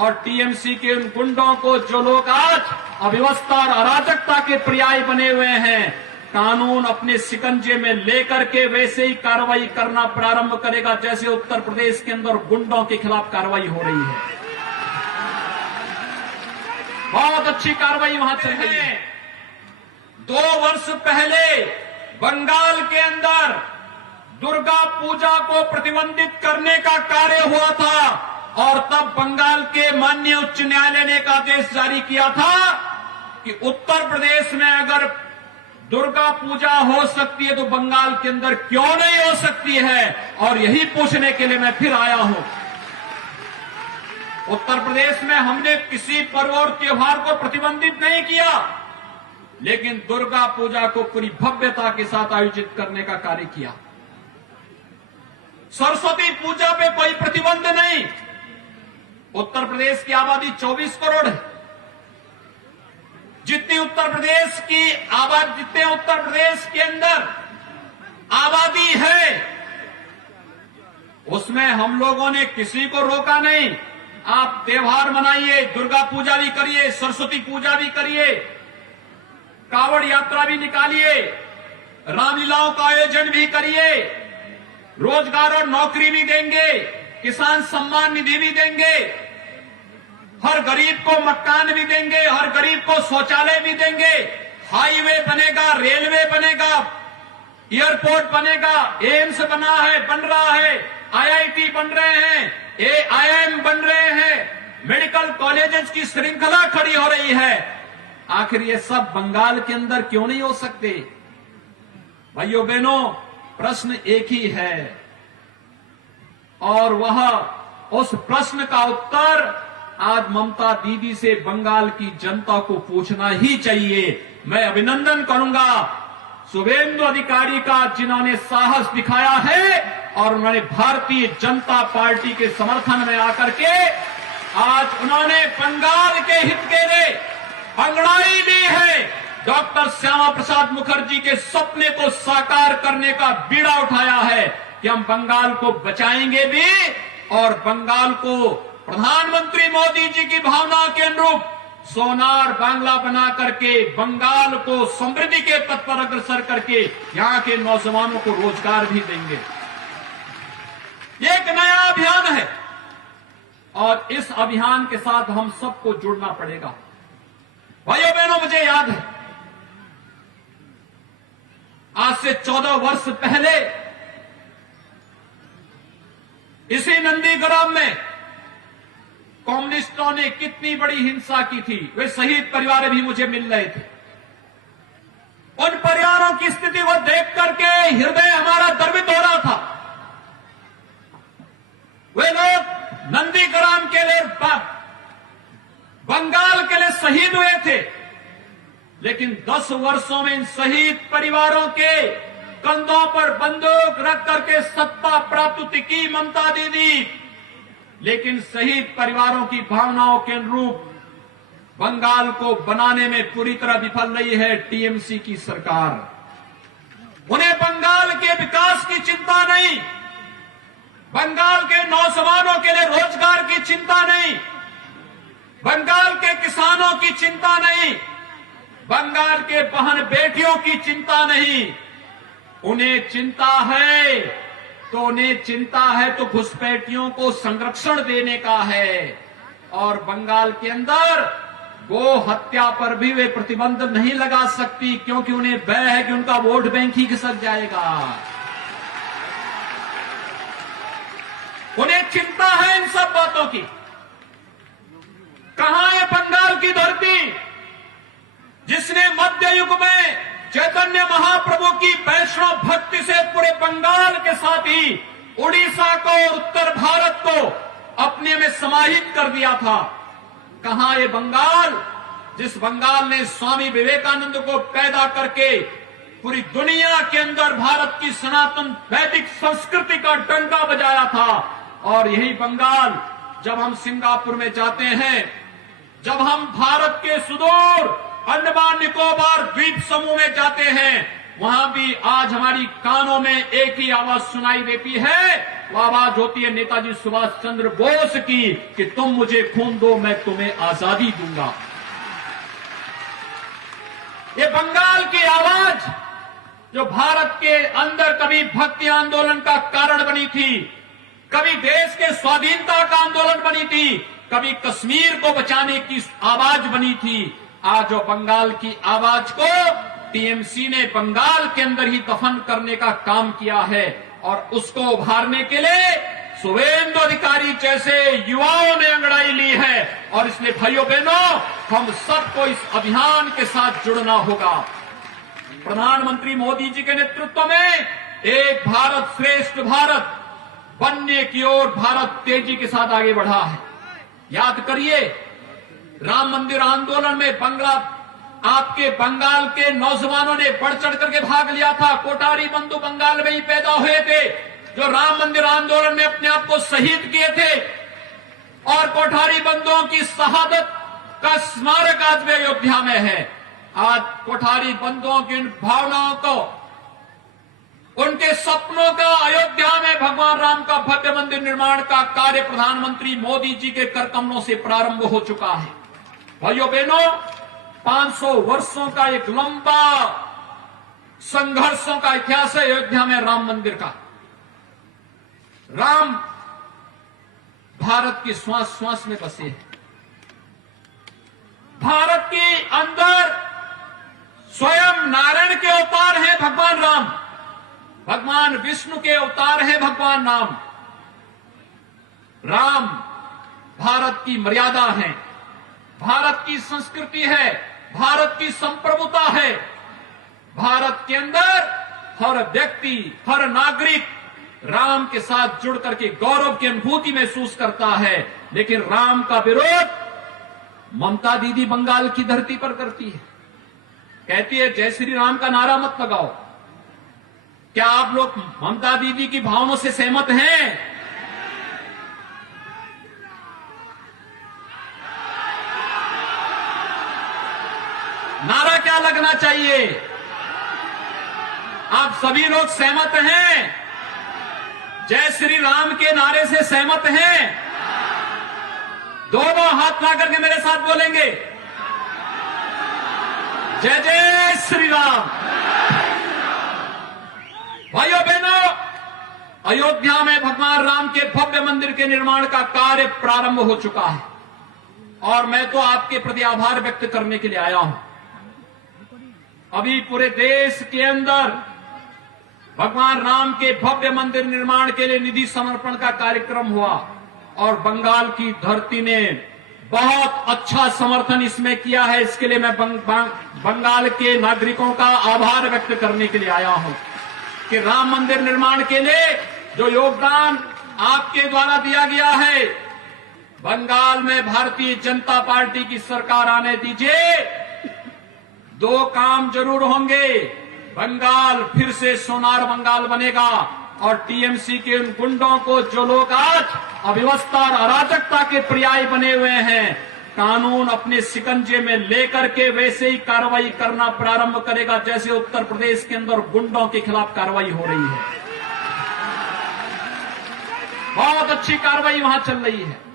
और टीएमसी के उन गुंडों को जो लोग आज अव्यवस्था और अराजकता के पर्याय बने हुए हैं, कानून अपने शिकंजे में लेकर के वैसे ही कार्रवाई करना प्रारंभ करेगा जैसे उत्तर प्रदेश के अंदर गुंडों के खिलाफ कार्रवाई हो रही है। बहुत अच्छी कार्रवाई वहां चल रही है। 2 वर्ष पहले बंगाल के अंदर दुर्गा पूजा को प्रतिबंधित करने का कार्य हुआ था और तब बंगाल के माननीय उच्च न्यायालय ने एक आदेश जारी किया था कि उत्तर प्रदेश में अगर दुर्गा पूजा हो सकती है तो बंगाल के अंदर क्यों नहीं हो सकती है। और यही पूछने के लिए मैं फिर आया हूं। उत्तर प्रदेश में हमने किसी पर्व और त्योहार को प्रतिबंधित नहीं किया, लेकिन दुर्गा पूजा को पूरी भव्यता के साथ आयोजित करने का कार्य किया। सरस्वती पूजा पे कोई प्रतिबंध नहीं। उत्तर प्रदेश की आबादी 24 करोड़ है। जितने उत्तर प्रदेश के अंदर आबादी है, उसमें हम लोगों ने किसी को रोका नहीं। आप त्योहार मनाइए, दुर्गा पूजा भी करिए, सरस्वती पूजा भी करिए, कावड़ यात्रा भी निकालिए, रामलीलाओं का आयोजन भी करिए, रोजगार और नौकरी भी देंगे, किसान सम्मान निधि भी देंगे, हर गरीब को मकान भी देंगे, हर गरीब को शौचालय भी देंगे, हाईवे बनेगा, रेलवे बनेगा, एयरपोर्ट बनेगा, एम्स बन रहा है, आईआईटी बन रहे हैं, एआईएम बन रहे हैं, मेडिकल कॉलेजेस की श्रृंखला खड़ी हो रही है। आखिर ये सब बंगाल के अंदर क्यों नहीं हो सकते? भाइयों बहनों, प्रश्न एक ही है और वह उस प्रश्न का उत्तर आज ममता दीदी से बंगाल की जनता को पूछना ही चाहिए। मैं अभिनंदन करूंगा शुभेंदु अधिकारी का, जिन्होंने साहस दिखाया है और उन्होंने भारतीय जनता पार्टी के समर्थन में आकर के आज उन्होंने बंगाल के हित के लिए अंगड़ाई ली है। डॉक्टर श्यामा प्रसाद मुखर्जी के सपने को साकार करने का बीड़ा उठाया है कि हम बंगाल को बचाएंगे भी और बंगाल को प्रधानमंत्री मोदी जी की भावना के अनुरूप सोनार बांग्ला बना करके बंगाल को समृद्धि के पथ पर अग्रसर करके यहां के नौजवानों को रोजगार भी देंगे। एक नया अभियान है और इस अभियान के साथ हम सबको जुड़ना पड़ेगा। भाइयों बहनों, मुझे याद है आज से 14 वर्ष पहले इसी नंदीग्राम में कम्युनिस्टों ने कितनी बड़ी हिंसा की थी। वे शहीद परिवार भी मुझे मिल रहे थे। उन परिवारों की स्थिति को देख करके हृदय हमारा द्रवित हो रहा था। वे लोग नंदीग्राम के लिए, बंगाल के लिए शहीद हुए थे, लेकिन 10 वर्षों में इन शहीद परिवारों के कंधों पर बंदूक रख करके सत्ता प्राप्त की ममता दीदी, लेकिन शहीद परिवारों की भावनाओं के अनुरूप बंगाल को बनाने में पूरी तरह विफल रही है टीएमसी की सरकार। उन्हें बंगाल के विकास की चिंता नहीं, बंगाल के नौजवानों के लिए रोजगार की चिंता नहीं, बंगाल के किसानों की चिंता नहीं, बंगाल के बहन बेटियों की चिंता नहीं। उन्हें चिंता है तो घुसपैठियों को संरक्षण देने का है। और बंगाल के अंदर गो हत्या पर भी वे प्रतिबंध नहीं लगा सकती, क्योंकि उन्हें भय है कि उनका वोट बैंक ही खिसक जाएगा। उन्हें चिंता है इन सब बातों की। कहां है बंगाल की धरती जिसने मध्य युग में चैतन्य महाप्रभु की वैष्णव भक्ति से पूरे बंगाल के साथ ही उड़ीसा को और उत्तर भारत को अपने में समाहित कर दिया था? कहां ये बंगाल, जिस बंगाल ने स्वामी विवेकानंद को पैदा करके पूरी दुनिया के अंदर भारत की सनातन वैदिक संस्कृति का डंका बजाया था? और यही बंगाल, जब हम सिंगापुर में जाते हैं, जब हम भारत के सुदूर अंडमान निकोबार द्वीप समूह में जाते हैं, वहां भी आज हमारी कानों में एक ही आवाज सुनाई देती है वो आवाज होती है नेताजी सुभाष चंद्र बोस की कि तुम मुझे खून दो, मैं तुम्हें आजादी दूंगा। ये बंगाल की आवाज जो भारत के अंदर कभी भक्ति आंदोलन का कारण बनी थी, कभी देश के स्वाधीनता का आंदोलन बनी थी, कभी कश्मीर को बचाने की आवाज बनी थी, आज वो बंगाल की आवाज को टीएमसी ने बंगाल के अंदर ही दफन करने का काम किया है। और उसको उभारने के लिए शुभेंदु अधिकारी जैसे युवाओं ने अंगड़ाई ली है। और इसलिए भाइयों बहनों, हम सबको इस अभियान के साथ जुड़ना होगा। प्रधानमंत्री मोदी जी के नेतृत्व में एक भारत श्रेष्ठ भारत बनने की ओर भारत तेजी के साथ आगे बढ़ा है। याद करिए, राम मंदिर आंदोलन में आपके बंगाल के नौजवानों ने बढ़ चढ़ करके भाग लिया था। कोठारी बंधु बंगाल में ही पैदा हुए थे, जो राम मंदिर आंदोलन में अपने आप को शहीद किए थे। और कोठारी बंधुओं की शहादत का स्मारक आज भी अयोध्या में है। आज कोठारी बंधुओं की इन भावनाओं को, उनके सपनों का अयोध्या में भगवान राम का भव्य मंदिर निर्माण का कार्य प्रधानमंत्री मोदी जी के कर कमलों से प्रारंभ हो चुका है। भाइयों बहनों, 500 वर्षों का एक लंबा संघर्षों का इतिहास है अयोध्या में राम मंदिर का। राम भारत की श्वास श्वास में बसे हैं। भारत के अंदर स्वयं नारायण के अवतार हैं भगवान राम, भगवान विष्णु के अवतार हैं भगवान राम। राम भारत की मर्यादा है, भारत की संस्कृति है, भारत की संप्रभुता है। भारत के अंदर हर व्यक्ति, हर नागरिक राम के साथ जुड़ करके गौरव की अनुभूति महसूस करता है। लेकिन राम का विरोध ममता दीदी बंगाल की धरती पर करती है। कहती है जय श्री राम का नारा मत लगाओ। क्या आप लोग ममता दीदी की भावनाओं से सहमत हैं? नारा क्या लगना चाहिए? आप सभी लोग सहमत हैं? जय श्री राम के नारे से सहमत हैं? दोनों हाथ ला करके मेरे साथ बोलेंगे, जय जय श्री राम। भाइयों बहनों, अयोध्या में भगवान राम के भव्य मंदिर के निर्माण का कार्य प्रारंभ हो चुका है। और मैं तो आपके प्रति आभार व्यक्त करने के लिए आया हूं। अभी पूरे देश के अंदर भगवान राम के भव्य मंदिर निर्माण के लिए निधि समर्पण का कार्यक्रम हुआ और बंगाल की धरती ने बहुत अच्छा समर्थन इसमें किया है। इसके लिए मैं बंगाल के नागरिकों का आभार व्यक्त करने के लिए आया हूं कि राम मंदिर निर्माण के लिए जो योगदान आपके द्वारा दिया गया है, बंगाल में भारतीय जनता पार्टी की सरकार आने दीजिए, दो काम जरूर होंगे। बंगाल फिर से सोनार बंगाल बनेगा और टीएमसी के उन गुंडों को, जो लोग आज अव्यवस्था और अराजकता के पर्याय बने हुए हैं, कानून अपने शिकंजे में लेकर के वैसे ही कार्रवाई करना प्रारंभ करेगा जैसे उत्तर प्रदेश के अंदर गुंडों के खिलाफ कार्रवाई हो रही है। बहुत अच्छी कार्रवाई वहां चल रही है।